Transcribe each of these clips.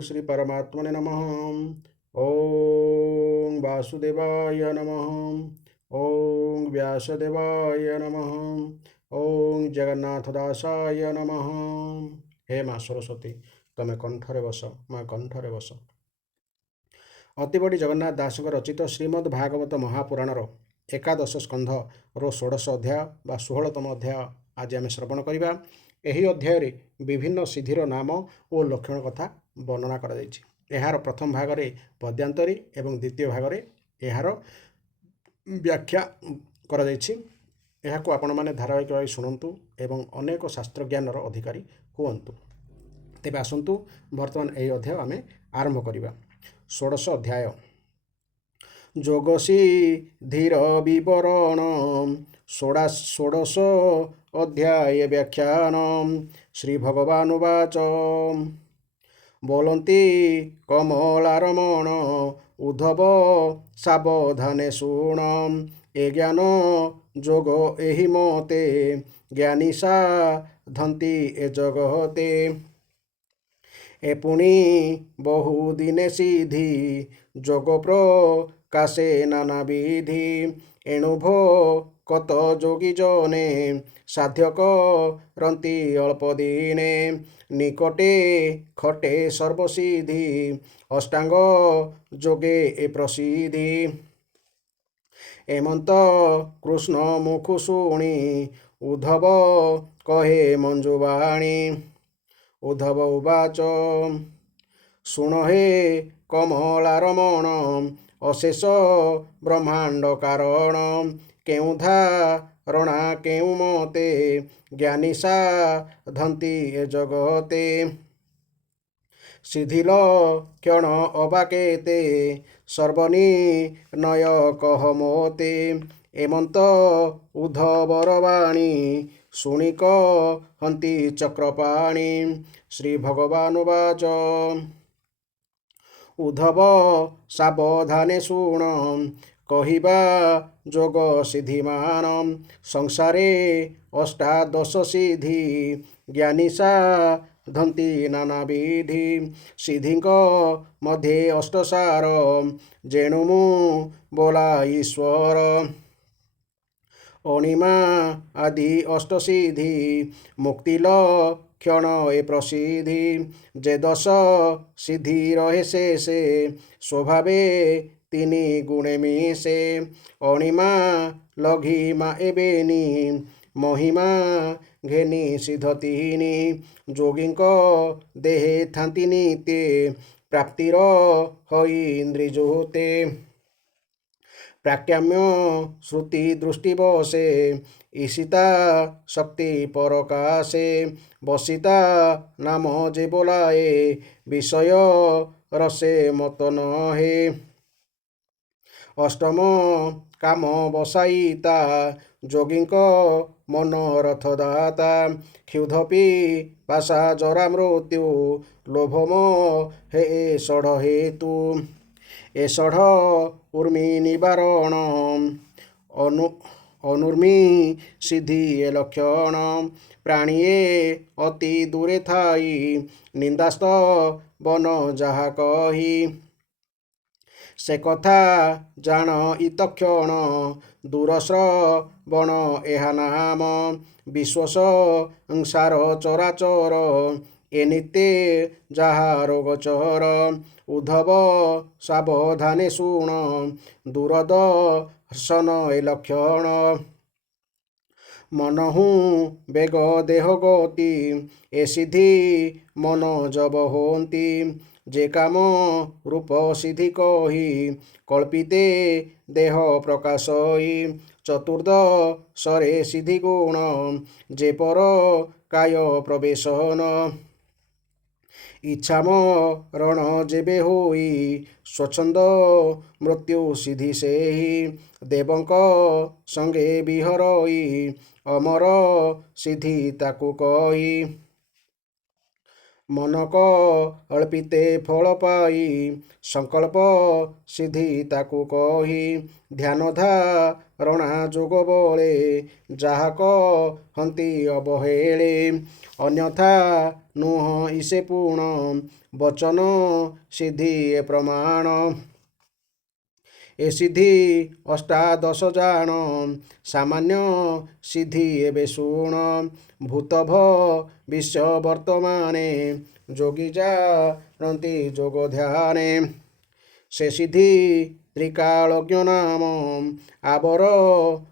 श्री परमात्मने नमः। ओम वासुदेवाय नमः। ओम व्यासदेवाय नमः। ओम जगन्नाथदासाय नमः। हे माँ सरस्वती तमे कंठरे बस, माँ कंठरे बस। अतिबड़ी जगन्नाथ दासଙ୍କ रचित ଶ୍ରୀମଦ୍ ଭାଗବତ ମହାପୁରାଣର ଏକାଦଶ ସ୍କନ୍ଧର ଷୋଡ଼ଶ ଅଧ୍ୟାୟ ବା 16ତମ ଅଧ୍ୟାୟ ଆଜି ଆମେ ଶ୍ରବଣ କରିବା। ଏହି ଅଧ୍ୟାୟରେ ବିଭିନ୍ନ ସିଦ୍ଧିର ନାମ ଓ ଲକ୍ଷଣ କଥା ବର୍ଣ୍ଣନା କରାଯାଇଛି। ଏହାର ପ୍ରଥମ ଭାଗରେ ପଦ୍ୟାନ୍ତରୀ ଏବଂ ଦ୍ୱିତୀୟ ଭାଗରେ ଏହାର ବ୍ୟାଖ୍ୟା କରାଯାଇଛି। ଏହାକୁ ଆପଣମାନେ ଧାରାବାହିକ ଭାବେ ଶୁଣନ୍ତୁ ଏବଂ ଅନେକ ଶାସ୍ତ୍ରଜ୍ଞାନର ଅଧିକାରୀ ହୁଅନ୍ତୁ। ତେବେ ଆସନ୍ତୁ ବର୍ତ୍ତମାନ ଏହି ଅଧ୍ୟାୟ ଆମେ ଆରମ୍ଭ କରିବା। ଷୋଡ଼ଶ ଅଧ୍ୟାୟ ଯୋଗସିଦ୍ଧିର ବିବରଣ। ଷୋଡ଼ଶ ଅଧ୍ୟାୟ ବ୍ୟାଖ୍ୟାନ। ଶ୍ରୀ ଭଗବାନୁବାଚ ବୋଲନ୍ତି କମଳାରମଣ ଉଦ୍ଧବ ସାବଧାନେ ଶୁଣ। ଏ ଜ୍ଞାନ ଯୋଗ ଏହି ମତେ ଜ୍ଞାନୀ ସାଧନ୍ତି ଏ ଜଗତେ। ଏ ପୁଣି ବହୁ ଦିନେ ସିଦ୍ଧି ଯୋଗ ପ୍ରକାଶେ ନାନା ବିଧି। ଏଣୁ ଭକତ ଯୋଗୀ ଜନେ ସାଧ୍ୟ କରନ୍ତି ଅଳ୍ପ ଦିନେ। ନିକଟେ ଖଟେ ସର୍ବସିଦ୍ଧି ଅଷ୍ଟାଙ୍ଗ ଯୋଗେ ଏ ପ୍ରସିଦ୍ଧି। ଏମନ୍ତ କୃଷ୍ଣ ମୁଖୁ ଶୁଣି ଉଦ୍ଧବ କହେ ମଞ୍ଜୁବାଣୀ। ଉଦ୍ଧବ ଉବାଚ ଶୁଣ ହେ କମଳାରମଣ ଅଶେଷ ବ୍ରହ୍ମାଣ୍ଡ କାରଣ। କେଉଁ ଧାରଣା କେଉଁ ମତେ ଜ୍ଞାନୀ ସାଧନ୍ତି ଏ ଜଗତେ। ସିଦ୍ଧି ଲକ୍ଷଣ ଅବା କେତେ ସର୍ବନିର୍ଣ୍ଣୟ କହ ମୋତେ। ଏମନ୍ତ ଉଦ୍ଧବର ବାଣୀ ଶୁଣି କହନ୍ତି ଚକ୍ରପାଣି। ଶ୍ରୀ ଭଗବାନୁବାଚ ଉଦ୍ଧବ ସାବଧାନେ ଶୁଣ କହିବା ଯୋଗ ସିଦ୍ଧିମାନ। ସଂସାରେ ଅଷ୍ଟାଦଶ ସିଦ୍ଧି ଜ୍ଞାନୀ ସାଧନ୍ତି ନାନା ବିଧି। ସିଦ୍ଧିଙ୍କ ମଧ୍ୟରେ ଅଷ୍ଟସାର ଯେଣୁ ମୁଁ ବୋଲା ଈଶ୍ୱର। ଅଣିମା ଆଦି ଅଷ୍ଟସିଦ୍ଧି ମୁକ୍ତି ଲକ୍ଷଣ ଏ ପ୍ରସିଦ୍ଧି। ଯେ ଦଶ ସିଦ୍ଧି ରହେ ଶେଷେ ସ୍ୱଭାବେ ତିନି ଗୁଣେ ମିଶେ। ଅଣିମା ଲଘିମା ଏବେନି ମହିମା ଘେନି ସିଦ୍ଧ ତିନି। ଯୋଗୀଙ୍କ ଦେହେ ଥାନ୍ତି ନିତେ ପ୍ରାପ୍ତିର ହୋଇ ଇନ୍ଦ୍ରିଯୁକ୍ତେ। ପ୍ରାକ୍ରାମ୍ୟ ଶ୍ରୁତି ଦୃଷ୍ଟି ବସେ ଈଶିତା ଶକ୍ତି ପରକାଶେ। ବସିତା ନାମ ଯେ ବୋଲାଏ ବିଷୟ ରସେ ମତ ନହେ। ଅଷ୍ଟମ କାମ ବସାଇତା ଯୋଗୀଙ୍କ ମନୋରଥ ଦାତା। କ୍ଷୁଧ ପିପାସା ଜରା ମୃତ୍ୟୁ ଲୋଭ ମୋହ ଏ ଷଢ଼ ହେତୁ। ଏ ଷଢ଼ ଉର୍ମି ନିବାରଣ ଅନୁର୍ମି ସିଦ୍ଧି ଏ ଲକ୍ଷଣ। ପ୍ରାଣୀଏ ଅତି ଦୂରେ ଥାଇ ନିନ୍ଦାସ୍ତବନ ଯାହା କହି। ସେ କଥା ଜାଣ ଇତକ୍ଷଣ ଦୂର ଶ୍ରବଣ ଏହା ନାମ। ବିଶ୍ୱ ସଂସାର ଚରାଚର ଏ ନିତ୍ୟ ଯାହାର ଗୋଚର। ଉଦ୍ଧବ ସାବଧାନେ ଶୁଣ ଦୂରଦର୍ଶନ ଏ ଲକ୍ଷଣ। ମନହୁଁ ବେଗ ଦେହ ଗତି ଏ ସିଦ୍ଧି ମନ ଜବ ହୁଅନ୍ତି। ଯେ କାମ ରୂପ ସିଦ୍ଧି କହି କଳ୍ପିତେ ଦେହ ପ୍ରକାଶଇ। ଚତୁର୍ଦ୍ଦଶରେ ସିଦ୍ଧି ଗୁଣ ଯେ ପର କାୟ ପ୍ରବେଶନ। ଇଚ୍ଛା ମରଣ ଯେବେ ହୋଇ ସ୍ୱଚ୍ଛନ୍ଦ ମୃତ୍ୟୁ ସିଦ୍ଧି ସେହି। ଦେବଙ୍କ ସଙ୍ଗେ ବିହରଇ ଅମର ସିଦ୍ଧି ତାକୁ କହି। ମନକ ଅଳ୍ପିତେ ଫଳ ପାଇ ସଂକଳ୍ପ ସିଦ୍ଧି ତାକୁ କହି ଧ୍ୟାନ ଧାରଣା ଯୋଗ ବଳେ ଯାହା କହନ୍ତି ଅବହେଳେ ଅନ୍ୟଥା ନୁହଁ ଇସେ ପୁଣ ବଚନ ସିଦ୍ଧି ଏ ପ୍ରମାଣ ଏ ସିଦ୍ଧି ଅଷ୍ଟାଦଶ ଜାଣ ସାମାନ୍ୟ ସିଦ୍ଧି ଏବେ ଶୁଣ ଭୂତ ଭବିଷ୍ୟ ବର୍ତ୍ତମାନେ ଯୋଗୀ ଜାଣନ୍ତି ଯୋଗ ଧ୍ୟାନେ ସେ ସିଦ୍ଧି ତ୍ରିକାଳଜ୍ଞ ନାମ ଆବର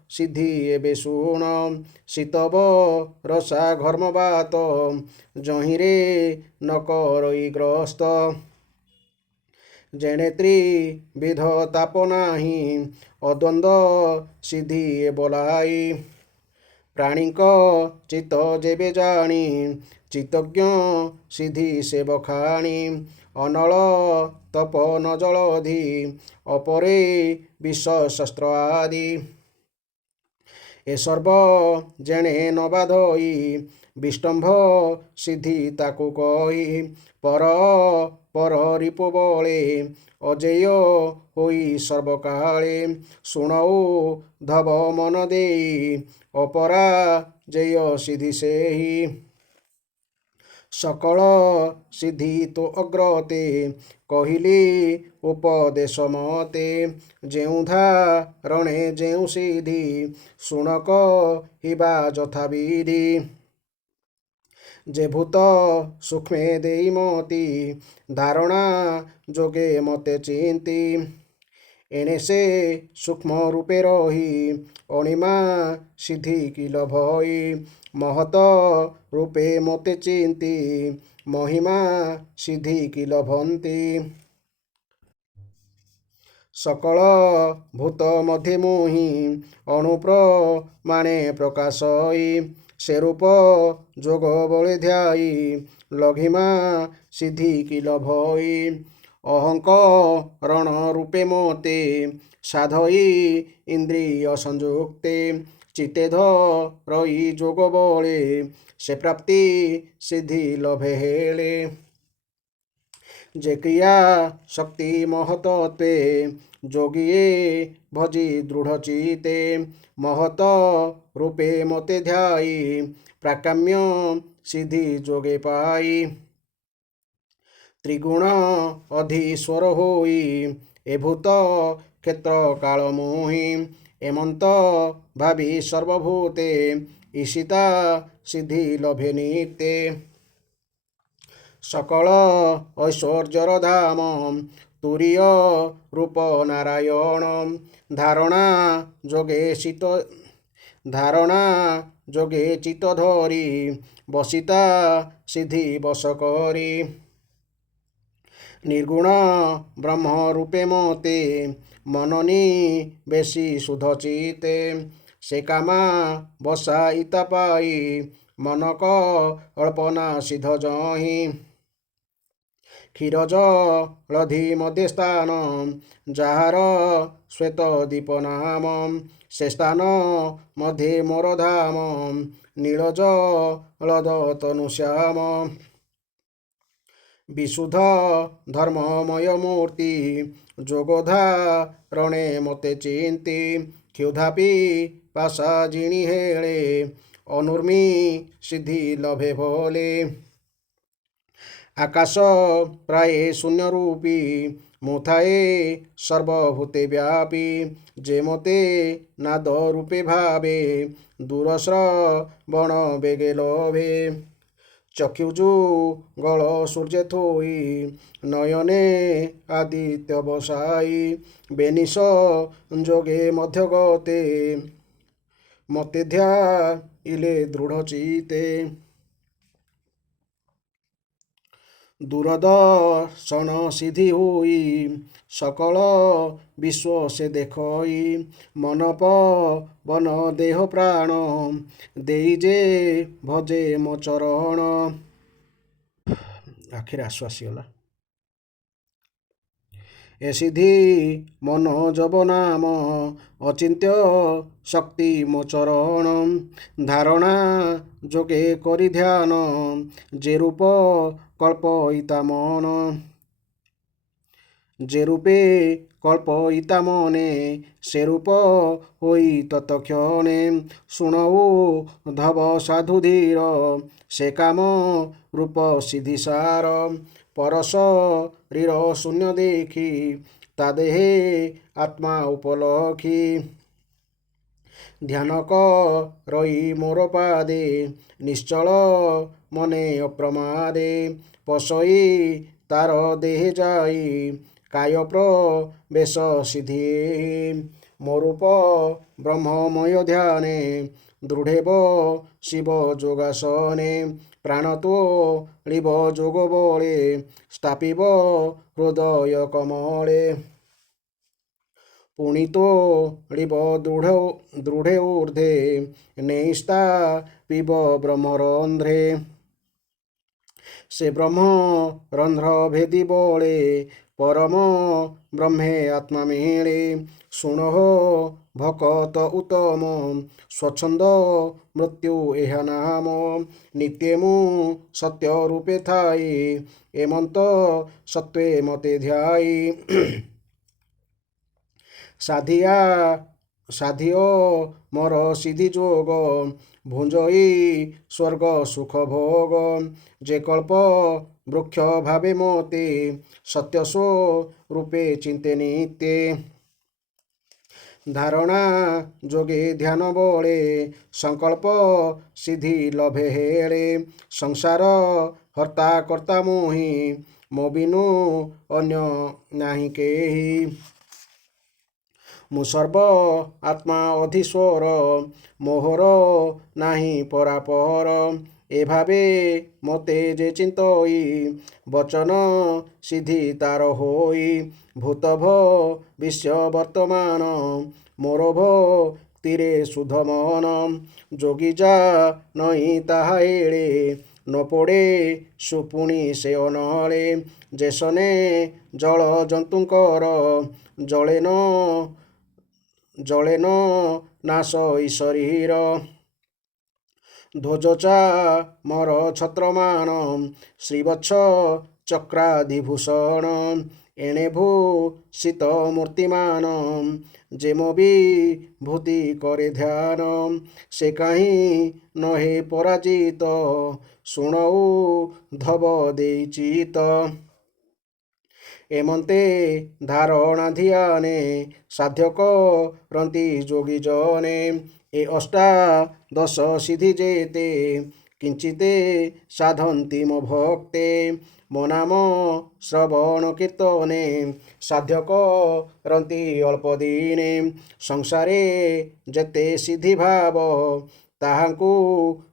ସିଦ୍ଧି ଏବେ ଶୁଣ ଶୀତବ ରସା ଘର୍ମବାତ ଜହିଁରେ ନ କରଇ ଗ୍ରସ୍ତ ଯେଣେ ତ୍ରିବିଧ ତାପ ନାହିଁ ଅଦ୍ୱନ୍ଦ୍ୱ ସିଦ୍ଧି ଏ ବୋଲାଇ ପ୍ରାଣୀଙ୍କ ଚିତ୍ତ ଯେବେ ଜାଣି ଚିତ୍ତଜ୍ଞ ସିଦ୍ଧି ସେ ବଖାଣି ଅନଳ ତପ ନ ଜଳଧି ଅପରେ ବିଷ ଶସ୍ତ୍ର ଆଦି ଏ ସର୍ବ ଯେଣେ ନ ବାଧଇ ବିଷ୍ଟମ୍ଭ ସିଦ୍ଧି ତାକୁ କହି ପର ରିପୁ ବଳେ ଅଜେୟ ହୋଇ ସର୍ବକାଳେ ଶୁଣଉ ଧବ ମନ ଦେଇ ଅପରାଜେୟ ସିଦ୍ଧି ସେହି ସକଳ ସିଦ୍ଧି ତୋ ଅଗ୍ରତେ କହିଲି ଉପଦେଶ ମତେ ଯେଉଁ ଧାରଣେ ଯେଉଁ ସିଦ୍ଧି ଶୁଣ କହିବା ଯଥାବିଧି ଯେ ଭୂତ ସୂକ୍ଷ୍ମେ ଦେଇ ମତି ଧାରଣା ଯୋଗେ ମତେ ଚିନ୍ତି ଏଣେ ସେ ସୂକ୍ଷ୍ମ ରୂପେ ରହି ଅଣିମା ସିଦ୍ଧି କିଲ ଭଇ ମହତ ରୂପେ ମତେ ଚିନ୍ତି ମହିମା ସିଦ୍ଧି କିଲ ଭନ୍ତି ସକଳ ଭୂତ ମଧ୍ୟେ ମୁହିଁ ଅଣୁପ୍ରମାଣେ ପ୍ରକାଶଇ ସେ ରୂପ ଯୋଗ ବଳେ ଧ୍ୟାଇ ଲଘିମା ସିଦ୍ଧି କିଲ ଭଇ ଅହଙ୍କରଣ ରୂପେ ମତେ ସାଧଇ ଇନ୍ଦ୍ରିୟ ସଂଯୁକ୍ତେ ଚିତ୍ତେ ଧରଇ ଯୋଗ ବଳେ ସେ ପ୍ରାପ୍ତି ସିଦ୍ଧି ଲଭେ ହେଳେ ଯେ କ୍ରିୟା ଶକ୍ତି ମହତତ୍ୱେ ଯୋଗୀଏ ଭଜି ଦୃଢ଼ ଚିତେ ମହତ ରୂପେ ମତେ ଧ୍ୟାଇ ପ୍ରାକାମ୍ୟ ସିଦ୍ଧି ଯୋଗେ ପାଇ ତ୍ରିଗୁଣ ଅଧୀଶ୍ୱର ହୋଇ ଏ ଭୂତ କ୍ଷେତ୍ର କାଳ ମୋହି ଏମନ୍ତ ଭାବି ସର୍ବଭୂତେ ଈଶିତା ସିଦ୍ଧି ଲଭେ ନିତେ ସକଳ ଐଶ୍ୱର୍ଯ୍ୟର ଧାମ ତୁରୀୟ ରୂପ ନାରାୟଣ ଧାରଣା ଯୋଗେ ଚିତ୍ତ ଧରି ବସିତା ସିଦ୍ଧି ବଶ କରି ନିର୍ଗୁଣ ବ୍ରହ୍ମ ରୂପେ ମତେ ମନନି ବେଶୀ ଶୁଦ୍ଧ ଚିତେ ସେ କାମା ବସାଇତା ପାଇ ମନକ ଅଳ୍ପନା ସିଦ୍ଧ ଜହିଁ କ୍ଷୀର ଜଳଧି ମଧ୍ୟ ସ୍ଥାନ ଯାହାର ଶ୍ଵେତ ଦୀପ ନାମ ସେ ସ୍ଥାନ ମଧ୍ୟେ ମୋର ଧାମ ନୀଳ ଜଳଦ ତନୁ ଶ୍ୟାମ ବିଶୁଦ୍ଧ ଧର୍ମମୟ ମୂର୍ତ୍ତି ଯୋଗ ଧାରଣେ ମତେ ଚିନ୍ତି କ୍ଷୁଧାପି ପାଶା ଜିଣି ହେଳେ ଅନୁର୍ମି ସିଦ୍ଧି ଲଭେ ଭୋଲେ ଆକାଶ ପ୍ରାୟ ଶୂନ୍ୟ ରୂପୀ ମୁଁ ଥାଏ ସର୍ବଭୂତେ ବ୍ୟାପୀ ଯେ ମତେ ନାଦ ରୂପେ ଭାବେ ଦୂରଶ୍ରବଣ ବେଗେ ଲୋଭେ ଚକ୍ଷୁଯୁଗଳ ସୂର୍ଯ୍ୟ ଥୋଇ ନୟନେ ଆଦିତ୍ୟ ବସାଇ ବେନିଶ ଯୋଗେ ମଧ୍ୟ ଗତେ ମତେ ଧ୍ୟାଇଲେ ଦୃଢ଼ ଚିତେ ଦୂରଦର୍ଶନ ସିଦ୍ଧି ହୋଇ ସକଳ ବିଶ୍ୱ ସେ ଦେଖଇ ମନ ପବନ ଦେହ ପ୍ରାଣ ଦେଇ ଯେ ଭଜେ ମୋ ଚରଣ ଆଖିରେ ଆସୁ ଆସିଗଲା ଏ ସିଦ୍ଧି ମନୋଜବ ନାମ ଅଚିନ୍ତ୍ୟ ଶକ୍ତି ମୋ ଚରଣ ଧାରଣା ଯୋଗେ କରି ଧ୍ୟାନ ଯେ ରୂପ କଳ୍ପଇତା ମନ যে রূপে কল্পইতা মনে সে রূপ হই ততক্ষণে শুণৌ ধব সাধু ধীর সে কাম রূপ সিদ্ধি সার পরশ ରୀର ଶୂନ୍ୟ ଦେଖି ତା ଦେହେ ଆତ୍ମା ଉପଲକ୍ଷୀ ଧ୍ୟାନ ରହି ମୋର ପାଦେ ନିଶ୍ଚଳ ମନେ ଅପ୍ରମାଦେ ପଶଇ ତାର ଦେହେ ଯାଇ କାୟ ପ୍ରବେଶ ସିଦ୍ଧି ମୋ ରୂପ ବ୍ରହ୍ମମୟ ଧ୍ୟାନେ ଦୃଢ଼େବ ଶିବ ଯୋଗାସନେ ପ୍ରାଣ ତୋଳିବ ଯୋଗ ବଳେ ସ୍ଥାପିବ ହୃଦୟ କମଳେ ପୁଣି ତୋଳିବ ଦୃଢ଼େ ଊର୍ଦ୍ଧ୍ୱେ ନେଇ ସ୍ଥାପିବ ବ୍ରହ୍ମରନ୍ଧ୍ରେ ସେ ବ୍ରହ୍ମ ରନ୍ଧ୍ର ଭେଦି ବଳେ ପରମ ବ୍ରହ୍ମେ ଆତ୍ମା ମିଳେ ଶୁଣଃ ଭକତ ଉତ୍ତମ ସ୍ୱଚ୍ଛନ୍ଦ ମୃତ୍ୟୁ ଏହା ନାମ ନିତ୍ୟ ମୁଁ ସତ୍ୟ ରୂପେ ଥାଇ ଏମନ୍ତ ସତ୍ୱେ ମତେ ଧ୍ୟାଇ ସାଧିଅ ମୋର ସିଦ୍ଧି ଯୋଗ ଭୁଞ୍ଜଇ ସ୍ୱର୍ଗ ସୁଖ ଭୋଗ ଯେ କଳ୍ପ ବୃକ୍ଷ ଭାବେ ମତେ ସତ୍ୟ ରୂପେ ଚିନ୍ତେ ନିତ୍ୟେ ଧାରଣା ଯୋଗେ ଧ୍ୟାନ ବଳେ ସଂକଳ୍ପ ସିଦ୍ଧି ଲଭେ ହେଳେ ସଂସାର ହର୍ତ୍ତା କର୍ତ୍ତା ମୋହି ମୋ ବିନୁ ଅନ୍ୟ ନାହିଁ କେହି ମୁଁ ସର୍ବ ଆତ୍ମା ଅଧୀଶ୍ୱର ମୋହର ନାହିଁ ପରାପର ଏ ଭାବେ ମୋତେ ଯେ ଚିନ୍ତଇ ବଚନ ସିଦ୍ଧି ତାର ହୋଇ ଭୂତ ଭବିଷ୍ୟ ବର୍ତ୍ତମାନ ମୋର ଭକ୍ତିରେ ଶୁଦ୍ଧ ମନ ଯୋଗୀ ଯା ନଇ ତାହା ଏଳେ ନ ପଡ଼େ ସୁପୁଣି ସେ ଅନଳେ ଯେସନେ ଜଳ ଜନ୍ତୁଙ୍କର ଜଳେ ନ ନାଶ ଇ ଶରୀର ଧ୍ୱଜଚା ମୋର ଛତ୍ରମାନ ଶ୍ରୀବତ୍ସ ଚକ୍ରାଧିଭୂଷଣ ଏଣେ ଭୂଷିତ ମୂର୍ତ୍ତିମାନ ଯେ ମୋ ବିଭୂତି କରେ ଧ୍ୟାନ ସେ କାହିଁ ନହେ ପରାଜିତ ଶୁଣଉ ଧବ ଦେଇଚିତ ଏମନ୍ତେ ଧାରଣା ଧ୍ୟାନେ ସାଧ୍ୟ କରନ୍ତି ଯୋଗୀ ଜନେ ଏ ଅଷ୍ଟାଦଶ ସିଦ୍ଧି ଯେତେ କିଞ୍ଚିତେ ସାଧନ୍ତି ମୋ ଭକ୍ତେ ମୋ ନାମ ଶ୍ରବଣ କୀର୍ତ୍ତନେ ସାଧ୍ୟ କରନ୍ତି ଅଳ୍ପ ଦିନେ ସଂସାରେ ଯେତେ ସିଦ୍ଧି ଭାବ ତାହାଙ୍କୁ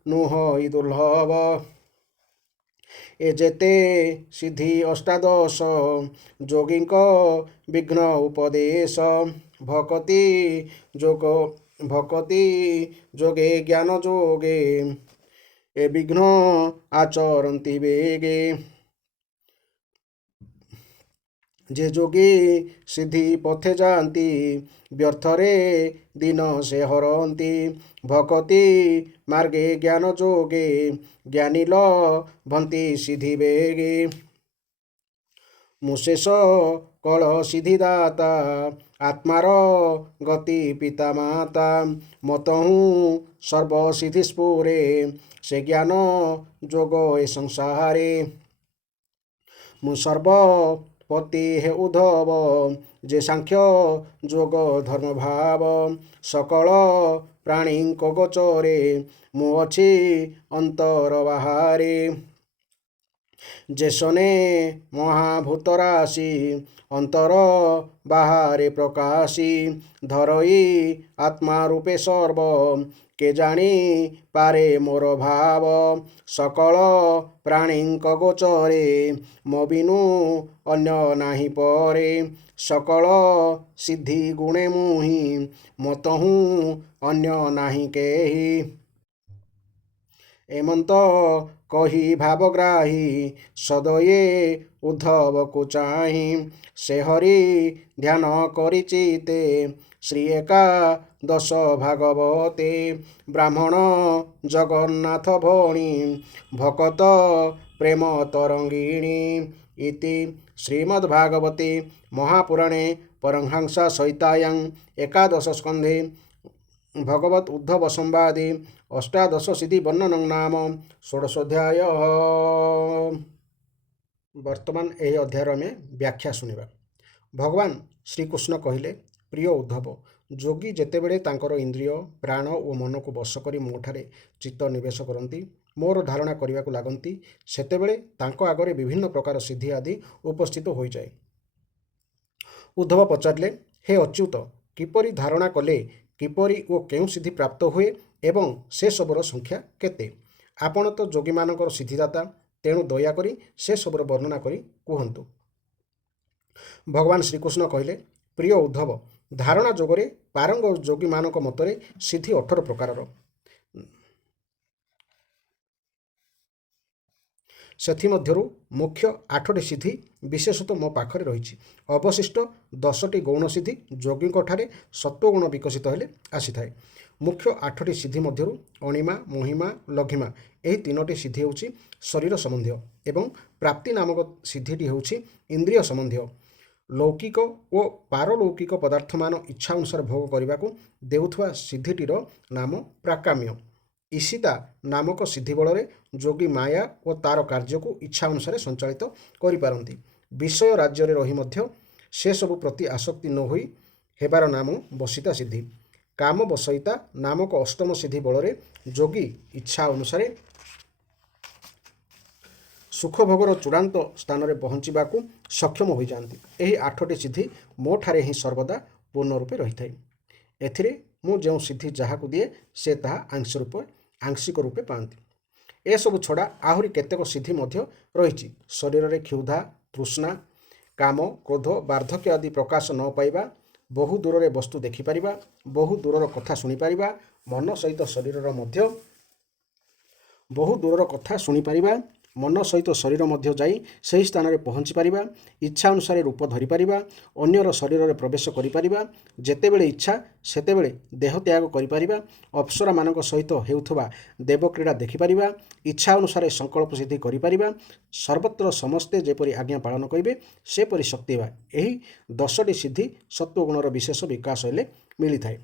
ନୁହଁ ଦୁର୍ଲଭ ଏ ଯେତେ ସିଦ୍ଧି ଅଷ୍ଟାଦଶ ଯୋଗୀଙ୍କ ବିଘ୍ନ ଉପଦେଶ ଭକତି ଯୋଗେ ଜ୍ଞାନ ଯୋଗେ ଏ ବିଘ୍ନ ଆଚରନ୍ତି ବେଗେ ଯେ ଯୋଗୀ ସିଦ୍ଧି ପଥେ ଯାଆନ୍ତି ବ୍ୟର୍ଥରେ ଦିନ ସେ ହରନ୍ତି ଭକତି ମାର୍ଗେ ଜ୍ଞାନ ଯୋଗେ ଜ୍ଞାନୀ ଲଭନ୍ତି ସିଦ୍ଧି ବେଗେ ମୁଁ ଶେଷ କଳ ସିଦ୍ଧିଦାତା ଆତ୍ମାର ଗତି ପିତା ମାତା ମତହୁଁ ସର୍ବସିଦ୍ଧି ସ୍ଫୁରେ ସେ ଜ୍ଞାନ ଯୋଗ ଏ ସଂସାରେ ମୁଁ ସର୍ବପତି ହେ ଉଦ୍ଧବ ଯେ ସାଂଖ୍ୟ ଯୋଗ ଧର୍ମ ଭାବ ସକଳ ପ୍ରାଣୀଙ୍କ ଗୋଚରେ ମୁଁ ଅଛି ଅନ୍ତର ବାହାରେ ଯେସନେ ମହାଭୂତ ରାଶି ଅନ୍ତର ବାହାରେ ପ୍ରକାଶୀ ଧରଇ ଆତ୍ମା ରୂପେ ସର୍ବ କେ ଜାଣି ପାରେ ମୋର ଭାବ ସକଳ ପ୍ରାଣୀଙ୍କ ଗୋଚରେ ମୋ ବିନୁ ଅନ୍ୟ ନାହିଁ ପରେ ସକଳ ସିଦ୍ଧି ଗୁଣେ ମୁହିଁ ମତହୁଁ ଅନ୍ୟ ନାହିଁ କେହି ଏମନ୍ତ କହି ଭାବଗ୍ରାହୀ ସଦୟେ ଉଦ୍ଧବକୁ ଚାହିଁ ସେ ହରି ଧ୍ୟାନ କରିଚିତେ ଶ୍ରୀ ଏକାଦଶ ଭାଗବତେ ବ୍ରାହ୍ମଣ ଜଗନ୍ନାଥ ଭଣୀ ଭକତ ପ୍ରେମ ତରଙ୍ଗିଣୀ ଇତି ଶ୍ରୀମଦ୍ଭାଗବତେ ମହାପୁରାଣେ ପରମହଂସ ସହିତାୟାଂ ଏକାଦଶ ସ୍କନ୍ଧେ ଭଗବତ ଉଦ୍ଧବ ସମ୍ବାଦେ ଅଷ୍ଟାଦଶ ସିଦ୍ଧି ବର୍ଣ୍ଣନଂ ନାମ ଷୋଡ଼ଶୋଧ୍ୟାୟ। ବର୍ତ୍ତମାନ ଏହି ଅଧ୍ୟାୟର ଆମେ ବ୍ୟାଖ୍ୟା ଶୁଣିବା। ଭଗବାନ ଶ୍ରୀକୃଷ୍ଣ କହିଲେ, ପ୍ରିୟ ଉଦ୍ଧବ, ଯୋଗୀ ଯେତେବେଳେ ତାଙ୍କର ଇନ୍ଦ୍ରିୟ ପ୍ରାଣ ଓ ମନକୁ ବଶ କରି ମୋଠାରେ ଚିତ୍ତ ନିବେଶ କରନ୍ତି, ମୋର ଧାରଣା କରିବାକୁ ଲାଗନ୍ତି, ସେତେବେଳେ ତାଙ୍କ ଆଗରେ ବିଭିନ୍ନ ପ୍ରକାର ସିଦ୍ଧି ଆଦି ଉପସ୍ଥିତ ହୋଇଯାଏ। ଉଦ୍ଧବ ପଚାରିଲେ, ହେ ଅଚ୍ୟୁତ, କିପରି ଧାରଣା କଲେ କିପରି ଓ କେଉଁ ସିଦ୍ଧି ପ୍ରାପ୍ତ ହୁଏ ଏବଂ ସେସବୁର ସଂଖ୍ୟା କେତେ? ଆପଣ ତ ଯୋଗୀମାନଙ୍କର ସିଦ୍ଧିଦାତା, ତେଣୁ ଦୟାକରି ସେସବୁର ବର୍ଣ୍ଣନା କରି କୁହନ୍ତୁ। ଭଗବାନ ଶ୍ରୀକୃଷ୍ଣ କହିଲେ, ପ୍ରିୟ ଉଦ୍ଧବ, ଧାରଣା ଯୋଗରେ ପାରଙ୍ଗ ଯୋଗୀମାନଙ୍କ ମତରେ ସିଦ୍ଧି 18 ପ୍ରକାରର। ସେଥିମଧ୍ୟରୁ ମୁଖ୍ୟ 8ଟି ସିଦ୍ଧି ବିଶେଷତଃ ମୋ ପାଖରେ ରହିଛି। ଅବଶିଷ୍ଟ 10ଟି ଗୌଣ ସିଦ୍ଧି ଯୋଗୀଙ୍କଠାରେ ସତ୍ୱଗୁଣ ବିକଶିତ ହେଲେ ଆସିଥାଏ। ମୁଖ୍ୟ 8ଟି ସିଦ୍ଧି ମଧ୍ୟରୁ ଅଣିମା, ମହିମା, ଲଘିମା ଏହି 3ଟି ସିଦ୍ଧି ହେଉଛି ଶରୀର ସମ୍ବନ୍ଧୀୟ ଏବଂ ପ୍ରାପ୍ତି ନାମକ ସିଦ୍ଧିଟି ହେଉଛି ଇନ୍ଦ୍ରିୟ ସମ୍ବନ୍ଧୀୟ। ଲୌକିକ ଓ ପାରଲୌକିକ ପଦାର୍ଥମାନ ଇଚ୍ଛା ଅନୁସାରେ ଭୋଗ କରିବାକୁ ଦେଉଥିବା ସିଦ୍ଧିଟିର ନାମ ପ୍ରାକାମ୍ୟ। ଈଶିତା ନାମକ ସିଦ୍ଧି ବଳରେ ଯୋଗୀ ମାୟା ଓ ତାର କାର୍ଯ୍ୟକୁ ଇଚ୍ଛା ଅନୁସାରେ ସଞ୍ଚାଳିତ କରିପାରନ୍ତି। ବିଷୟ ରାଜ୍ୟରେ ରହି ମଧ୍ୟ ସେସବୁ ପ୍ରତି ଆସକ୍ତି ନ ହୋଇ ହେବାର ନାମ ବସିତା ସିଦ୍ଧି। କାମ ବସୟିତା ନାମକ ଅଷ୍ଟମ ସିଦ୍ଧି ବଳରେ ଯୋଗୀ ଇଚ୍ଛା ଅନୁସାରେ ସୁଖଭୋଗର ଚୂଡ଼ାନ୍ତ ସ୍ଥାନରେ ପହଞ୍ଚିବାକୁ ସକ୍ଷମ ହୋଇଯାଆନ୍ତି। ଏହି 8ଟି ସିଦ୍ଧି ମୋ ଠାରେ ହିଁ ସର୍ବଦା ପୂର୍ଣ୍ଣ ରୂପେ ରହିଥାଏ। ଏଥିରେ ମୁଁ ଯେଉଁ ସିଦ୍ଧି ଯାହାକୁ ଦିଏ ସେ ତାହା ଆଂଶିକ ରୂପେ ପାଆନ୍ତି। ଏସବୁ ଛଡ଼ା ଆହୁରି କେତେକ ସିଦ୍ଧି ମଧ୍ୟ ରହିଛି। ଶରୀରରେ କ୍ଷୁଧା, ତୃଷ୍ଣା, କାମ, କ୍ରୋଧ, ବାର୍ଦ୍ଧକ୍ୟ ଆଦି ପ୍ରକାଶ ନ ପାଇବା, ବହୁ ଦୂରରେ ବସ୍ତୁ ଦେଖିପାରିବା, ବହୁ ଦୂରର କଥା ଶୁଣିପାରିବା, ମନ ସହିତ ଶରୀର ମଧ୍ୟ ଯାଇ ସେହି ସ୍ଥାନରେ ପହଞ୍ଚି ପାରିବା, ଇଚ୍ଛା ଅନୁସାରେ ରୂପ ଧରିପାରିବା, ଅନ୍ୟର ଶରୀରରେ ପ୍ରବେଶ କରିପାରିବା, ଯେତେବେଳେ ଇଚ୍ଛା ସେତେବେଳେ ଦେହ ତ୍ୟାଗ କରିପାରିବା, ଅପ୍ସରାମାନଙ୍କ ସହିତ ହେଉଥିବା ଦେବକ୍ରୀଡ଼ା ଦେଖିପାରିବା, ଇଚ୍ଛା ଅନୁସାରେ ସଂକଳ୍ପ ସିଦ୍ଧି କରିପାରିବା, ସର୍ବତ୍ର ସମସ୍ତେ ଯେପରି ଆଜ୍ଞା ପାଳନ କରିବେ ସେପରି ଶକ୍ତି ହେବା, ଏହି 10ଟି ସିଦ୍ଧି ସତ୍ୱଗୁଣର ବିଶେଷ ବିକାଶ ହେଲେ ମିଳିଥାଏ।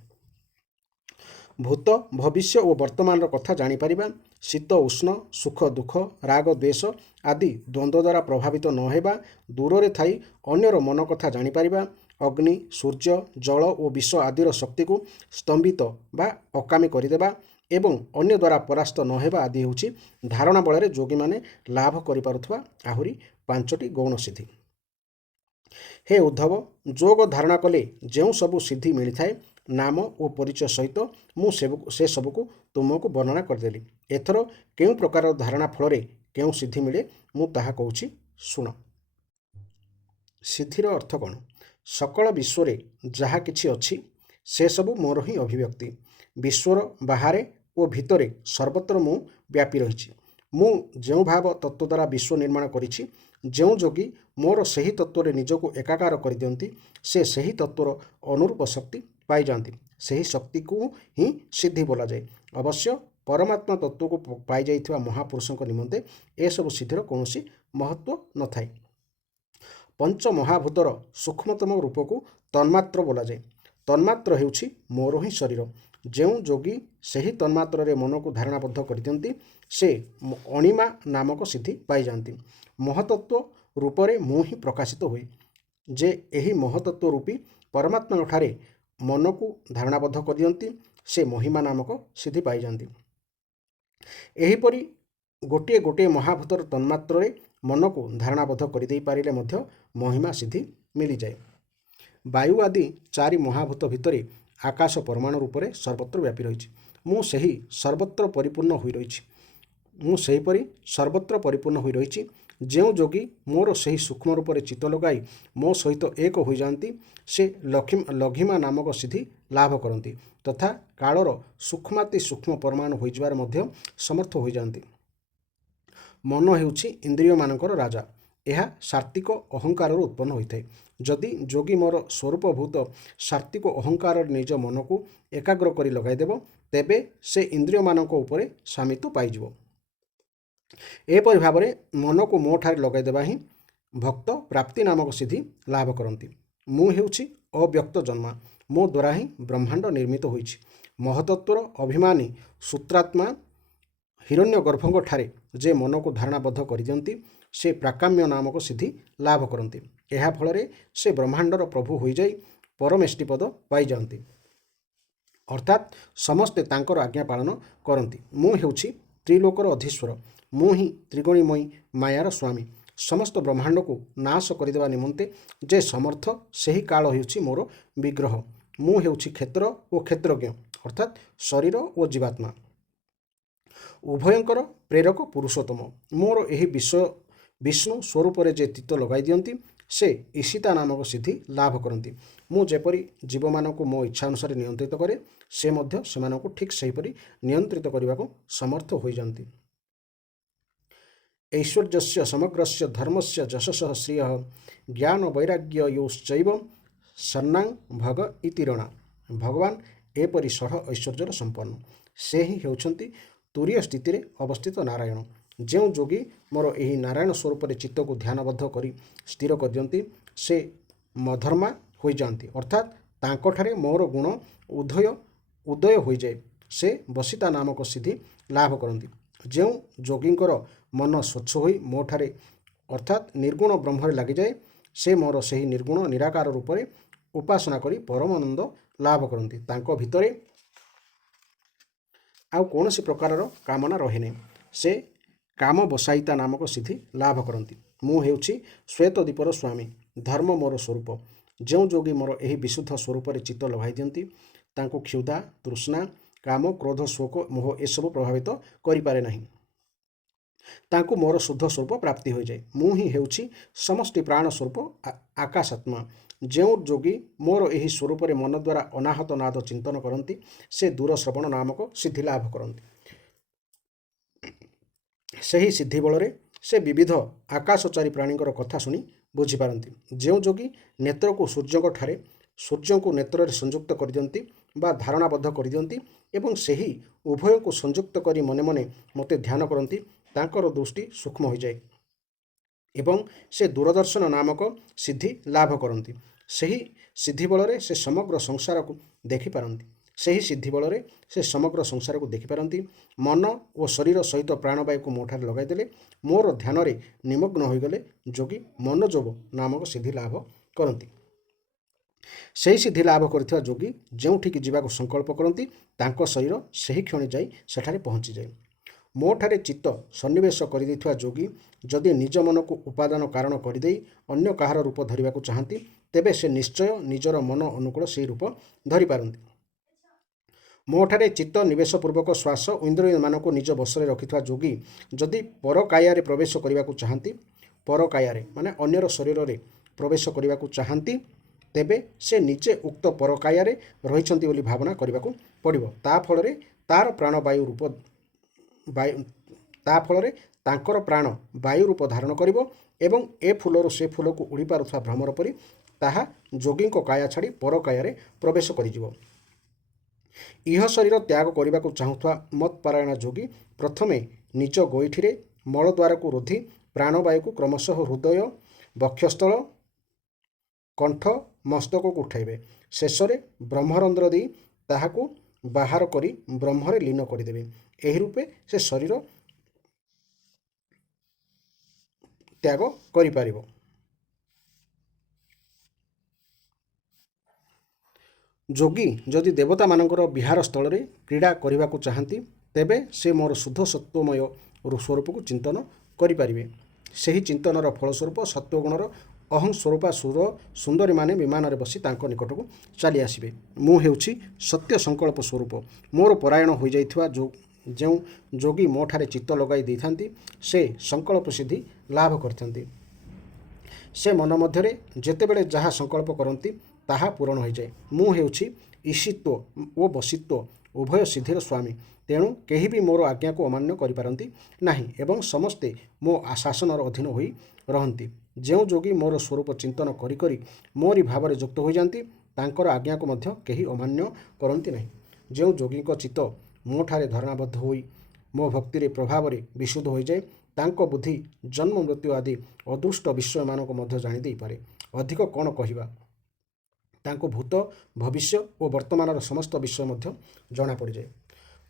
ଭୂତ, ଭବିଷ୍ୟ ଓ ବର୍ତ୍ତମାନର କଥା ଜାଣିପାରିବା, ଶୀତ ଉଷ୍ଣ, ସୁଖ ଦୁଃଖ, ରାଗ ଦ୍ୱେଷ ଆଦି ଦ୍ୱନ୍ଦ୍ୱ ଦ୍ୱାରା ପ୍ରଭାବିତ ନ ହେବା, ଦୂରରେ ଥାଇ ଅନ୍ୟର ମନ କଥା ଜାଣିପାରିବା, ଅଗ୍ନି, ସୂର୍ଯ୍ୟ, ଜଳ ଓ ବିଷ ଆଦିର ଶକ୍ତିକୁ ସ୍ତମ୍ଭିତ ବା ଅକାମୀ କରିଦେବା ଏବଂ ଅନ୍ୟ ଦ୍ୱାରା ପରାସ୍ତ ନ ହେବା ଆଦି ହେଉଛି ଧାରଣା ବଳରେ ଯୋଗୀମାନେ ଲାଭ କରିପାରୁଥିବା ଆହୁରି 5ଟି ଗୌଣ ସିଦ୍ଧି। ହେ ଉଦ୍ଧବ, ଯୋଗ ଧାରଣା କଲେ ଯେଉଁ ସବୁ ସିଦ୍ଧି ମିଳିଥାଏ, ନାମ ଓ ପରିଚୟ ସହିତ ମୁଁ ସେସବୁକୁ ତୁମକୁ ବର୍ଣ୍ଣନା କରିଦେଲି। ଏଥର କେଉଁ ପ୍ରକାର ଧାରଣା ଫଳରେ କେଉଁ ସିଦ୍ଧି ମିଳେ ମୁଁ ତାହା କହୁଛି, ଶୁଣ। ସିଦ୍ଧିର ଅର୍ଥ କ'ଣ? ସକଳ ବିଶ୍ୱରେ ଯାହା କିଛି ଅଛି ସେସବୁ ମୋର ହିଁ ଅଭିବ୍ୟକ୍ତି। ବିଶ୍ୱର ବାହାରେ ଓ ଭିତରେ ସର୍ବତ୍ର ମୁଁ ବ୍ୟାପୀ ରହିଛି। ମୁଁ ଯେଉଁ ଭାବ ତତ୍ତ୍ୱ ଦ୍ୱାରା ବିଶ୍ୱ ନିର୍ମାଣ କରିଛି, ଯେଉଁ ଯୋଗୀ ମୋର ସେହି ତତ୍ତ୍ୱରେ ନିଜକୁ ଏକାକାର କରିଦିଅନ୍ତି ସେ ସେହି ତତ୍ତ୍ୱର ଅନୁରୂପ ଶକ୍ତି ପାଇଯାଆନ୍ତି। ସେହି ଶକ୍ତିକୁ ହିଁ ସିଦ୍ଧି ବୋଲାଯାଏ। ଅବଶ୍ୟ ପରମାତ୍ମା ତତ୍ତ୍ୱକୁ ପାଇଯାଇଥିବା ମହାପୁରୁଷଙ୍କ ନିମନ୍ତେ ଏସବୁ ସିଦ୍ଧିର କୌଣସି ମହତ୍ତ୍ୱ ନଥାଏ। ପଞ୍ଚମହାଭୂତର ସୂକ୍ଷ୍ମତମ ରୂପକୁ ତନ୍ମାତ୍ର ବୋଲାଯାଏ। ତନ୍ମାତ୍ର ହେଉଛି ମୋର ହିଁ ଶରୀର। ଯେଉଁ ଯୋଗୀ ସେହି ତନ୍ମାତ୍ରରେ ମନକୁ ଧାରଣାବଦ୍ଧ କରିଦିଅନ୍ତି ସେ ଅଣିମା ନାମକ ସିଦ୍ଧି ପାଇଯାଆନ୍ତି। ମହତତ୍ତ୍ୱ ରୂପରେ ମୁଁ ହିଁ ପ୍ରକାଶିତ ହୁଏ। ଯେ ଏହି ମହତତ୍ତ୍ୱ ରୂପୀ ପରମାତ୍ମାଙ୍କଠାରେ ମନକୁ ଧାରଣାବଦ୍ଧ କରିଦିଅନ୍ତି ସେ ମହିମା ନାମକ ସିଦ୍ଧି ପାଇଯାଆନ୍ତି। ଏହିପରି ଗୋଟିଏ ଗୋଟିଏ ମହାଭୂତର ତନ୍ମାତ୍ରରେ ମନକୁ ଧାରଣାବଦ୍ଧ କରିଦେଇ ପାରିଲେ ମଧ୍ୟ ମହିମା ସିଦ୍ଧି ମିଳିଯାଏ। ବାୟୁ ଆଦି 4 ମହାଭୂତ ଭିତରେ ଆକାଶ ପରମାଣୁ ରୂପରେ ସର୍ବତ୍ର ବ୍ୟାପୀ ରହିଛି। ମୁଁ ସେହି ସର୍ବତ୍ର ପରିପୂର୍ଣ୍ଣ ହୋଇ ରହିଛି। ଯେଉଁ ଯୋଗୀ ମୋର ସେହି ସୂକ୍ଷ୍ମ ରୂପରେ ଚିତ୍ତ ଲଗାଇ ମୋ ସହିତ ଏକ ହୋଇଯାଆନ୍ତି ସେ ଲଘିମା ନାମକ ସିଦ୍ଧି ଲାଭ କରନ୍ତି ତଥା କାଳର ସୂକ୍ଷ୍ମାତି ସୂକ୍ଷ୍ମ ପରମାଣୁ ହୋଇଯିବାର ମଧ୍ୟ ସମର୍ଥ ହୋଇଯାଆନ୍ତି। ମନ ହେଉଛି ଇନ୍ଦ୍ରିୟମାନଙ୍କର ରାଜା। ଏହା ସାତ୍ତ୍ୱିକ ଅହଙ୍କାରରୁ ଉତ୍ପନ୍ନ ହୋଇଥାଏ। ଯଦି ଯୋଗୀ ମୋର ସ୍ୱରୂପଭୂତ ସାତ୍ତ୍ୱିକ ଅହଙ୍କାରରେ ନିଜ ମନକୁ ଏକାଗ୍ର କରି ଲଗାଇଦେବ, ତେବେ ସେ ଇନ୍ଦ୍ରିୟମାନଙ୍କ ଉପରେ ସ୍ୱାମିତ୍ୱ ପାଇଯିବ। ଏପରି ଭାବରେ ମନକୁ ମୋଠାରେ ଲଗାଇଦେବା ହିଁ ଭକ୍ତ ପ୍ରାପ୍ତି ନାମକ ସିଦ୍ଧି ଲାଭ କରନ୍ତି। ମୁଁ ହେଉଛି ଅବ୍ୟକ୍ତ ଜନ୍ମା। ମୋ ଦ୍ୱାରା ହିଁ ବ୍ରହ୍ମାଣ୍ଡ ନିର୍ମିତ ହୋଇଛି। ମହତତ୍ୱର ଅଭିମାନୀ ସୂତ୍ରାତ୍ମା ହିରଣ୍ୟଗର୍ଭଙ୍କ ଠାରେ ଯେ ମନକୁ ଧାରଣାବଦ୍ଧ କରିଦିଅନ୍ତି, ସେ ପ୍ରାକାମ୍ୟ ନାମକ ସିଦ୍ଧି ଲାଭ କରନ୍ତି। ଏହା ଫଳରେ ସେ ବ୍ରହ୍ମାଣ୍ଡର ପ୍ରଭୁ ହୋଇଯାଇ ପରମେଷ୍ଟିପଦ ପାଇଯାଆନ୍ତି, ଅର୍ଥାତ୍ ସମସ୍ତେ ତାଙ୍କର ଆଜ୍ଞା ପାଳନ କରନ୍ତି। ମୁଁ ହେଉଛି ତ୍ରିଲୋକର ଅଧୀଶ୍ୱର। ମୁଁ ହିଁ ତ୍ରିଗଣିମୟୀ ମାୟାର ସ୍ୱାମୀ। ସମସ୍ତ ବ୍ରହ୍ମାଣ୍ଡକୁ ନାଶ କରିଦେବା ନିମନ୍ତେ ଯେ ସମର୍ଥ, ସେହି କାଳ ହେଉଛି ମୋର ବିଗ୍ରହ। ମୁଁ ହେଉଛି କ୍ଷେତ୍ର ଓ କ୍ଷେତ୍ରଜ୍ଞ, ଅର୍ଥାତ୍ ଶରୀର ଓ ଜୀବାତ୍ମା ଉଭୟଙ୍କର ପ୍ରେରକ ପୁରୁଷୋତ୍ତମ। ମୋର ଏହି ବିଷ୍ଣୁ ସ୍ୱରୂପରେ ଯେ ଚିତ୍ତ ଲଗାଇ ଦିଅନ୍ତି, ସେ ଈଶିତା ନାମକ ସିଦ୍ଧି ଲାଭ କରନ୍ତି। ମୁଁ ଯେପରି ଜୀବମାନଙ୍କୁ ମୋ ଇଚ୍ଛା ଅନୁସାରେ ନିୟନ୍ତ୍ରିତ କରେ, ସେ ମଧ୍ୟ ସେମାନଙ୍କୁ ଠିକ୍ ସେହିପରି ନିୟନ୍ତ୍ରିତ କରିବାକୁ ସମର୍ଥ ହୋଇଯାଆନ୍ତି। ଐଶ୍ୱର୍ଯ୍ୟସ୍ୟ ସମଗ୍ରସ୍ୟ ଧର୍ମସ୍ୟ ଯଶସଃ ଶ୍ରିୟଃ ଜ୍ଞାନ ବୈରାଗ୍ୟ ୟୋଶ୍ଚୈବ ସନ୍ନାଂ ଭଗ ଇତି ରଣା। ଭଗବାନ ଏପରି ଷଢ଼ ଐଶ୍ୱର୍ଯ୍ୟର ସମ୍ପନ୍ନ। ସେ ହିଁ ହେଉଛନ୍ତି ତୁରୀୟ ସ୍ଥିତିରେ ଅବସ୍ଥିତ ନାରାୟଣ। ଯେଉଁ ଯୋଗୀ ମୋର ଏହି ନାରାୟଣ ସ୍ୱରୂପରେ ଚିତ୍ତକୁ ଧ୍ୟାନବଦ୍ଧ କରି ସ୍ଥିର କରିଦିଅନ୍ତି, ସେ ମଧର୍ମା ହୋଇଯାଆନ୍ତି, ଅର୍ଥାତ୍ ତାଙ୍କଠାରେ ମୋର ଗୁଣ ଉଦୟ ହୋଇଯାଏ। ସେ ବସିତା ନାମକ ସିଦ୍ଧି ଲାଭ କରନ୍ତି। ଯେଉଁ ଯୋଗୀଙ୍କର ମନ ସ୍ୱଚ୍ଛ ହୋଇ ମୋ ଠାରେ ଅର୍ଥାତ୍ ନିର୍ଗୁଣ ବ୍ରହ୍ମରେ ଲାଗିଯାଏ, ସେ ମୋର ସେହି ନିର୍ଗୁଣ ନିରାକାର ରୂପରେ ଉପାସନା କରି ପରମାନନ୍ଦ ଲାଭ କରନ୍ତି। ତାଙ୍କ ଭିତରେ ଆଉ କୌଣସି ପ୍ରକାରର କାମନା ରହେନି। ସେ କାମବସାୟିତା ନାମକ ସିଦ୍ଧି ଲାଭ କରନ୍ତି। ମୁଁ ହେଉଛି ଶ୍ୱେତଦୀପର ସ୍ୱାମୀ। ଧର୍ମ ମୋର ସ୍ୱରୂପ। ଯେଉଁ ଯୋଗୀ ମୋର ଏହି ବିଶୁଦ୍ଧ ସ୍ୱରୂପରେ ଚିତ୍ତ ଲଗାଇ ଦିଅନ୍ତି, ତାଙ୍କୁ କ୍ଷୁଧା, ତୃଷ୍ଣା, କାମ, କ୍ରୋଧ, ଶୋକ, ମୋହ ଏସବୁ ପ୍ରଭାବିତ କରିପାରେ ନାହିଁ। ତାଙ୍କୁ ମୋର ଶୁଦ୍ଧ ସ୍ୱରୂପ ପ୍ରାପ୍ତି ହୋଇଯାଏ। ମୁଁ ହିଁ ହେଉଛି ସମଷ୍ଟି ପ୍ରାଣ ସ୍ୱରୂପ ଆକାଶାତ୍ମା। ଯେଉଁ ଯୋଗୀ ମୋର ଏହି ସ୍ୱରୂପରେ ମନ ଦ୍ୱାରା ଅନାହତ ନାଦ ଚିନ୍ତନ କରନ୍ତି, ସେ ଦୂରଶ୍ରବଣ ନାମକ ସିଦ୍ଧି ଲାଭ କରନ୍ତି। ସେହି ସିଦ୍ଧି ବଳରେ ସେ ବିବିଧ ଆକାଶଚାରୀ ପ୍ରାଣୀଙ୍କର କଥା ଶୁଣି ବୁଝିପାରନ୍ତି। ଯେଉଁ ଯୋଗୀ ନେତ୍ରକୁ ସୂର୍ଯ୍ୟଙ୍କୁ ନେତ୍ରରେ ସଂଯୁକ୍ତ କରିଦିଅନ୍ତି ବା ଧାରଣାବଦ୍ଧ କରିଦିଅନ୍ତି ଏବଂ ସେହି ଉଭୟଙ୍କୁ ସଂଯୁକ୍ତ କରି ମନେ ମନେ ମୋତେ ଧ୍ୟାନ କରନ୍ତି, ତାଙ୍କର ଦୃଷ୍ଟି ସୂକ୍ଷ୍ମ ହୋଇଯାଏ ଏବଂ ସେ ଦୂରଦର୍ଶନ ନାମକ ସିଦ୍ଧି ଲାଭ କରନ୍ତି। ସେହି ସିଦ୍ଧି ବଳରେ ସେ ସମଗ୍ର ସଂସାରକୁ ଦେଖିପାରନ୍ତି। ମନ ଓ ଶରୀର ସହିତ ପ୍ରାଣବାୟୁକୁ ମୋଠାରେ ଲଗାଇଦେଲେ, ମୋର ଧ୍ୟାନରେ ନିମଗ୍ନ ହୋଇଗଲେ ଯୋଗୀ ମନୋଯୋଗ ନାମକ ସିଦ୍ଧି ଲାଭ କରନ୍ତି। ସେହି ସିଦ୍ଧି ଲାଭ କରିଥିବା ଯୋଗୀ ଯେଉଁଠିକି ଯିବାକୁ ସଂକଳ୍ପ କରନ୍ତି, ତାଙ୍କ ଶରୀର ସେହି କ୍ଷଣି ଯାଇ ସେଠାରେ ପହଞ୍ଚିଯାଏ। ମୋ ଠାରେ ଚିତ୍ତ ସନ୍ନିବେଶ କରିଦେଇଥିବା ଯୋଗୀ ଯଦି ନିଜ ମନକୁ ଉପାଦାନ କାରଣ କରିଦେଇ ଅନ୍ୟ କାହାର ରୂପ ଧରିବାକୁ ଚାହାନ୍ତି, ତେବେ ସେ ନିଶ୍ଚୟ ନିଜର ମନ ଅନୁକୂଳ ସେହି ରୂପ ଧରିପାରନ୍ତି। ମୋ ଠାରେ ଚିତ୍ତ ନିବେଶପୂର୍ବକ ଶ୍ୱାସ ଓ ଇନ୍ଦ୍ରିୟମାନଙ୍କୁ ନିଜ ବଶରେ ରଖିଥିବା ଯୋଗୀ ଯଦି ପରକାୟାରେ ପ୍ରବେଶ କରିବାକୁ ଚାହାନ୍ତି, ପରକାୟାରେ ମାନେ ଅନ୍ୟର ଶରୀରରେ ପ୍ରବେଶ କରିବାକୁ ଚାହାନ୍ତି, ତେବେ ସେ ନିଜେ ଉକ୍ତ ପରକାୟାରେ ରହିଛନ୍ତି ବୋଲି ଭାବନା କରିବାକୁ ପଡ଼ିବ। ତା ଫଳରେ ତାଙ୍କର ପ୍ରାଣ ବାୟୁ ରୂପ ଧାରଣ କରିବ ଏବଂ ଏ ଫୁଲରୁ ସେ ଫୁଲକୁ ଉଡ଼ିପାରୁଥିବା ଭ୍ରମର ପରି ତାହା ଯୋଗୀଙ୍କ କାୟା ଛାଡ଼ି ପରକାୟାରେ ପ୍ରବେଶ କରିଯିବ। ଇହ ଶରୀର ତ୍ୟାଗ କରିବାକୁ ଚାହୁଁଥିବା ମତ୍ପରାୟଣ ଯୋଗୀ ପ୍ରଥମେ ନିଜ ଗୋଇଠିରେ ମଳଦ୍ୱାରକୁ ରୁଦ୍ଧି ପ୍ରାଣବାୟୁକୁ କ୍ରମଶଃ ହୃଦୟ, ବକ୍ଷସ୍ଥଳ, କଣ୍ଠ, ମସ୍ତକକୁ ଉଠାଇବେ। ଶେଷରେ ବ୍ରହ୍ମରନ୍ଧ୍ର ଦେଇ ତାହାକୁ ବାହାର କରି ବ୍ରହ୍ମରେ ଲୀନ କରିଦେବେ। ଏହି ରୂପେ ସେ ଶରୀର ତ୍ୟାଗ କରିପାରିବ। ଯୋଗୀ ଯଦି ଦେବତାମାନଙ୍କର ବିହାର ସ୍ଥଳରେ କ୍ରୀଡ଼ା କରିବାକୁ ଚାହାନ୍ତି, ତେବେ ସେ ମୋର ଶୁଦ୍ଧ ସତ୍ୱମୟ ସ୍ୱରୂପକୁ ଚିନ୍ତନ କରିପାରିବେ। ସେହି ଚିନ୍ତନର ଫଳସ୍ୱରୂପ ସତ୍ୱଗୁଣର ଅହଂ ସ୍ୱରୂପା ସୁନ୍ଦରୀମାନେ ବିମାନରେ ବସି ତାଙ୍କ ନିକଟକୁ ଚାଲି ଆସିବେ। ମୁଁ ହେଉଛି ସତ୍ୟ ସଂକଳ୍ପ ସ୍ୱରୂପ। ମୋର ପରାୟଣ ହୋଇଯାଇଥିବା ଯେଉଁ ଯୋଗୀ ମୋ ଠାରେ ଚିତ୍ତ ଲଗାଇ ଦେଇଥାନ୍ତି, ସେ ସଂକଳ୍ପ ସିଦ୍ଧି ଲାଭ କରିଥାନ୍ତି। ସେ ମନ ମଧ୍ୟରେ ଯେତେବେଳେ ଯାହା ସଂକଳ୍ପ କରନ୍ତି, ତାହା ପୂରଣ ହୋଇଯାଏ। ମୁଁ ହେଉଛି ଈଶିତ୍ୱ ଓ ବଶିତ୍ୱ ଉଭୟ ସିଦ୍ଧିର ସ୍ୱାମୀ। ତେଣୁ କେହି ବି ମୋର ଆଜ୍ଞାକୁ ଅମାନ୍ୟ କରିପାରନ୍ତି ନାହିଁ ଏବଂ ସମସ୍ତେ ମୋ ଶାସନର ଅଧୀନ ହୋଇ ରହନ୍ତି। ଯେଉଁ ଯୋଗୀ ମୋର ସ୍ୱରୂପ ଚିନ୍ତନ କରି କରି ମୋରି ଭାବରେ ଯୁକ୍ତ ହୋଇଯାନ୍ତି ତାଙ୍କର ଆଜ୍ଞାକୁ ମଧ୍ୟ କେହି ଅମାନ୍ୟ କରନ୍ତି ନାହିଁ। ଯେଉଁ ଯୋଗୀଙ୍କ ଚିତ୍ତ ମୋଠାରେ ଧାରଣାବଦ୍ଧ ହୋଇ ମୋ ଭକ୍ତିରେ ପ୍ରଭାବରେ ବିଶୁଦ୍ଧ ହୋଇଯାଏ ତାଙ୍କ ବୁଦ୍ଧି ଜନ୍ମ ମୃତ୍ୟୁ ଆଦି ଅଦୃଷ୍ଟ ବିଷୟମାନଙ୍କୁ ମଧ୍ୟ ଜାଣିଦେଇପାରେ। ଅଧିକ କ'ଣ କହିବା, ତାଙ୍କୁ ଭୂତ ଭବିଷ୍ୟ ଓ ବର୍ତ୍ତମାନର ସମସ୍ତ ବିଷୟ ମଧ୍ୟ ଜଣାପଡ଼ିଯାଏ।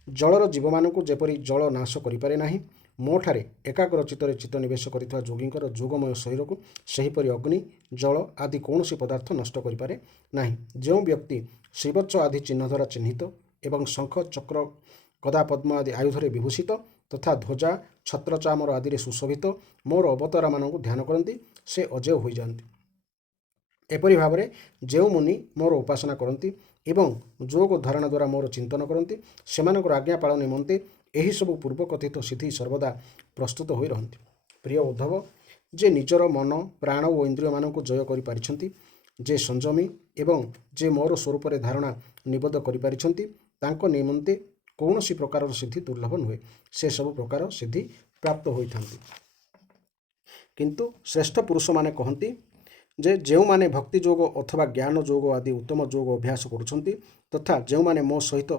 ଜଳର ଜୀବମାନଙ୍କୁ ଯେପରି ଜଳ ନାଶ କରିପାରେ ନାହିଁ, ମୋଠାରେ ଏକାଗ୍ର ଚିତ୍ତରେ ଚିତ୍ତ ନିବେଶ କରିଥିବା ଯୋଗୀଙ୍କର ଯୋଗମୟ ଶରୀରକୁ ସେହିପରି ଅଗ୍ନି ଜଳ ଆଦି କୌଣସି ପଦାର୍ଥ ନଷ୍ଟ କରିପାରେ ନାହିଁ। ଯେଉଁ ବ୍ୟକ୍ତି ଶ୍ରୀବତ୍ସ ଆଦି ଚିହ୍ନ ଦ୍ୱାରା ଚିହ୍ନିତ ଏବଂ ଶଙ୍ଖ ଚକ୍ର ଗଦା ପଦ୍ମ ଆଦି ଆୟୁଧରେ ବିଭୂଷିତ ତଥା ଧ୍ୱଜା ଛତ୍ର ଚାମର ଆଦିରେ ସୁଶୋଭିତ ମୋର ଅବତାରମାନଙ୍କୁ ଧ୍ୟାନ କରନ୍ତି ସେ ଅଜେୟ ହୋଇଯାଆନ୍ତି। ଏପରି ଭାବରେ ଯେଉଁ ମୁନି ମୋର ଉପାସନା କରନ୍ତି ଏବଂ ଯୋଗ ଧାରଣା ଦ୍ୱାରା ମୋର ଚିନ୍ତନ କରନ୍ତି ସେମାନଙ୍କର ଆଜ୍ଞା ପାଳନ ନିମନ୍ତେ ଏହିସବୁ ପୂର୍ବ କଥିତ ସିଦ୍ଧି ସର୍ବଦା ପ୍ରସ୍ତୁତ ହୋଇ ରହନ୍ତି। ପ୍ରିୟ ଉଦ୍ଧବ, ଯେ ନିଜର ମନ ପ୍ରାଣ ଓ ଇନ୍ଦ୍ରିୟମାନଙ୍କୁ ଜୟ କରିପାରିଛନ୍ତି, ଯେ ସଂଯମୀ ଏବଂ ଯେ ମୋର ସ୍ୱରୂପରେ ଧାରଣା ନିବଦ୍ଧ କରିପାରିଛନ୍ତି ତାଙ୍କ ନିମନ୍ତେ କୌଣସି ପ୍ରକାରର ସିଦ୍ଧି ଦୁର୍ଲଭ ନୁହେଁ। ସେ ସବୁ ପ୍ରକାର ସିଦ୍ଧି ପ୍ରାପ୍ତ ହୋଇଥାନ୍ତି। କିନ୍ତୁ ଶ୍ରେଷ୍ଠ ପୁରୁଷମାନେ କହନ୍ତି ଯେ ଯେଉଁମାନେ ଭକ୍ତି ଯୋଗ ଅଥବା ଜ୍ଞାନ ଯୋଗ ଆଦି ଉତ୍ତମ ଯୋଗ ଅଭ୍ୟାସ କରୁଛନ୍ତି ତଥା ଯେଉଁମାନେ ମୋ ସହିତ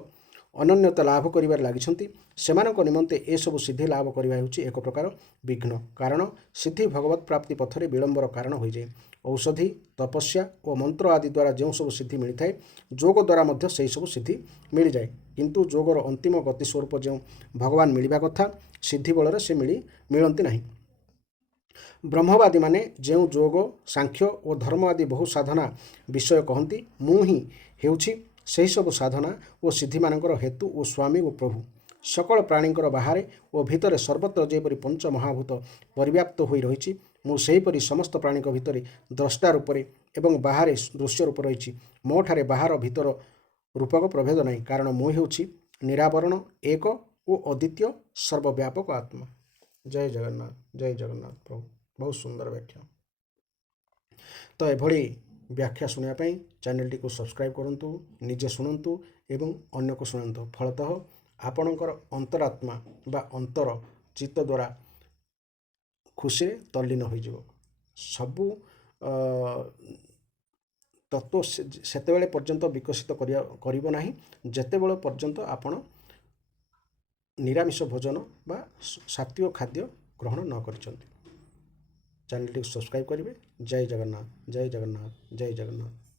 ଅନନ୍ୟତା ଲାଭ କରିବାରେ ଲାଗିଛନ୍ତି ସେମାନଙ୍କ ନିମନ୍ତେ ଏସବୁ ସିଦ୍ଧି ଲାଭ କରିବା ହେଉଛି ଏକ ପ୍ରକାର ବିଘ୍ନ। କାରଣ ସିଦ୍ଧି ଭଗବତ ପ୍ରାପ୍ତି ପଥରେ ବିଳମ୍ବର କାରଣ ହୋଇଯାଏ। ଔଷଧି ତପସ୍ୟା ଓ ମନ୍ତ୍ର ଆଦି ଦ୍ୱାରା ଯେଉଁ ସବୁ ସିଦ୍ଧି ମିଳିଥାଏ ଯୋଗ ଦ୍ୱାରା ମଧ୍ୟ ସେହିସବୁ ସିଦ୍ଧି ମିଳିଯାଏ। କିନ୍ତୁ ଯୋଗର ଅନ୍ତିମ ଗତି ସ୍ୱରୂପ ଯେଉଁ ଭଗବାନ ମିଳିବା କଥା ସିଦ୍ଧି ବଳରେ ସେ ମିଳନ୍ତି ନାହିଁ। ବ୍ରହ୍ମବାଦୀମାନେ ଯେଉଁ ଯୋଗ ସାଂଖ୍ୟ ଓ ଧର୍ମ ଆଦି ବହୁ ସାଧନା ବିଷୟ କହନ୍ତି ମୁଁ ହିଁ ହେଉଛି ସେହିସବୁ ସାଧନା ଓ ସିଦ୍ଧିମାନଙ୍କର ହେତୁ ଓ ସ୍ୱାମୀ ଓ ପ୍ରଭୁ। ସକଳ ପ୍ରାଣୀଙ୍କର ବାହାରେ ଓ ଭିତରେ ସର୍ବତ୍ର ଯେପରି ପଞ୍ଚ ମହାଭୂତ ପରିବ୍ୟାପ୍ତ ହୋଇ ରହିଛି ମୁଁ ସେହିପରି ସମସ୍ତ ପ୍ରାଣୀଙ୍କ ଭିତରେ ଦ୍ରଷ୍ଟା ରୂପରେ ଏବଂ ବାହାରେ ଦୃଶ୍ୟ ରୂପ ରହିଛି। ମୋଠାରେ ବାହାର ଭିତର ରୂପକ ପ୍ରଭେଦ ନାହିଁ କାରଣ ମୁଁ ହେଉଛି ନିରାବରଣ ଏକ ଓ ଅଦ୍ୱିତୀୟ ସର୍ବବ୍ୟାପକ ଆତ୍ମା। ଜୟ ଜଗନ୍ନାଥ, ଜୟ ଜଗନ୍ନାଥ ପ୍ରଭୁ। ବହୁତ ସୁନ୍ଦର ବ୍ୟାଖ୍ୟା। ତ ଏଭଳି ବ୍ୟାଖ୍ୟା ଶୁଣିବା ପାଇଁ ଚ୍ୟାନେଲଟିକୁ ସବସ୍କ୍ରାଇବ୍ କରନ୍ତୁ, ନିଜେ ଶୁଣନ୍ତୁ ଏବଂ ଅନ୍ୟକୁ ଶୁଣାନ୍ତୁ। ଫଳତଃ ଆପଣଙ୍କର ଅନ୍ତରାତ୍ମା ବା ଅନ୍ତର ଚିତ୍ତ ଦ୍ୱାରା ଖୁସିରେ ତଲ୍ଲୀନ ହୋଇଯିବ। ସବୁ ତତ୍ତ୍ୱ ସେତେବେଳେ ପର୍ଯ୍ୟନ୍ତ ବିକଶିତ କରିବ ନାହିଁ ଯେତେବେଳେ ପର୍ଯ୍ୟନ୍ତ ଆପଣ ନିରାମିଷ ଭୋଜନ ବା ସାତ୍ୱିକ ଖାଦ୍ୟ ଗ୍ରହଣ ନ କରିଛନ୍ତି। ଚ୍ୟାନେଲଟିକୁ ସବସ୍କ୍ରାଇବ୍ କରିବେ। ଜୟ ଜଗନ୍ନାଥ, ଜୟ ଜଗନ୍ନାଥ, ଜୟ ଜଗନ୍ନାଥ।